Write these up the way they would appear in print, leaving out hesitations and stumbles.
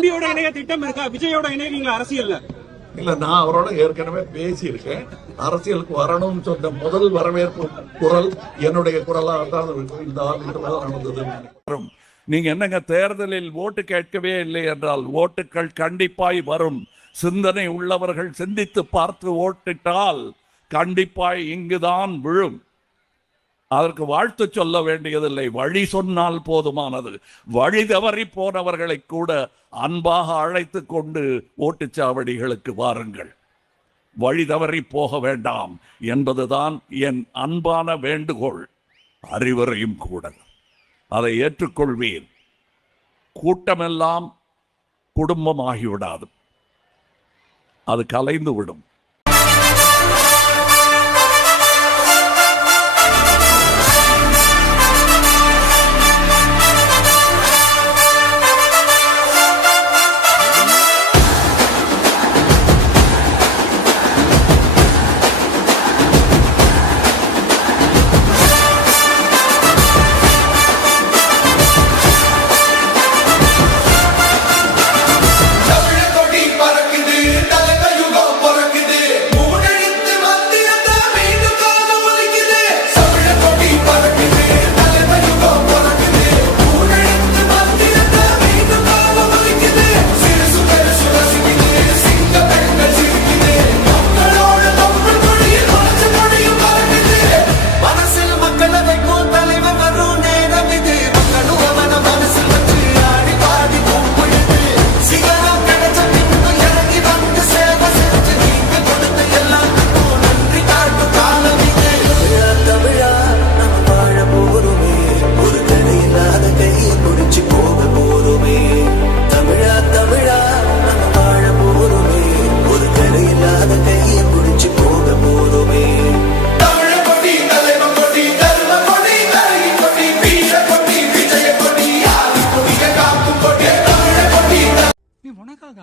தம்பியோட இணைய திட்டம் இருக்கா? விஜயோட இணையீங்களா அரசியல்ல? இல்ல, நான் அவரோட ஏற்கனவே பேசி இருக்கேன். அரசியலுக்கு வரணும்னு சொன்ன முதல் வரவேற்பு குரல் என்னுடைய குரலாக தான் இந்த ஆண்டு நடந்தது. நீங்க என்னங்க தேர்தலில் ஓட்டு கேட்கவே இல்லை என்றால் ஓட்டுகள் கண்டிப்பாய் வரும். சிந்தனை உள்ளவர்கள் சிந்தித்து பார்த்து ஓட்டிட்டால் கண்டிப்பாய் இங்குதான் விழும். அதற்கு வாழ்த்து சொல்ல வேண்டியதில்லை, வழி சொன்னால் போதுமானது. வழி தவறி போனவர்களை கூட அன்பாக அழைத்து கொண்டு ஓட்டுச்சாவடிகளுக்கு வாருங்கள். வழி தவறி போக வேண்டாம் என்பதுதான் என் அன்பான வேண்டுகோள், அறிவுரையும் கூட. அதை ஏற்றுக்கொள்வீர். கூட்டமெல்லாம் குடும்பமாகிவிடாது, அது கலைந்து விடும்.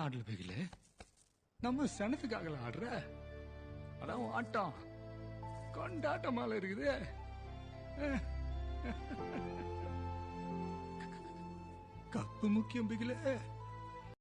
ஆடல பேகல, நம்ம சனத்துக்காக ஆடுற. அதான் ஆட்டம் கொண்டாட்டமால இருக்குது. கப்பு முக்கியம் பிகில.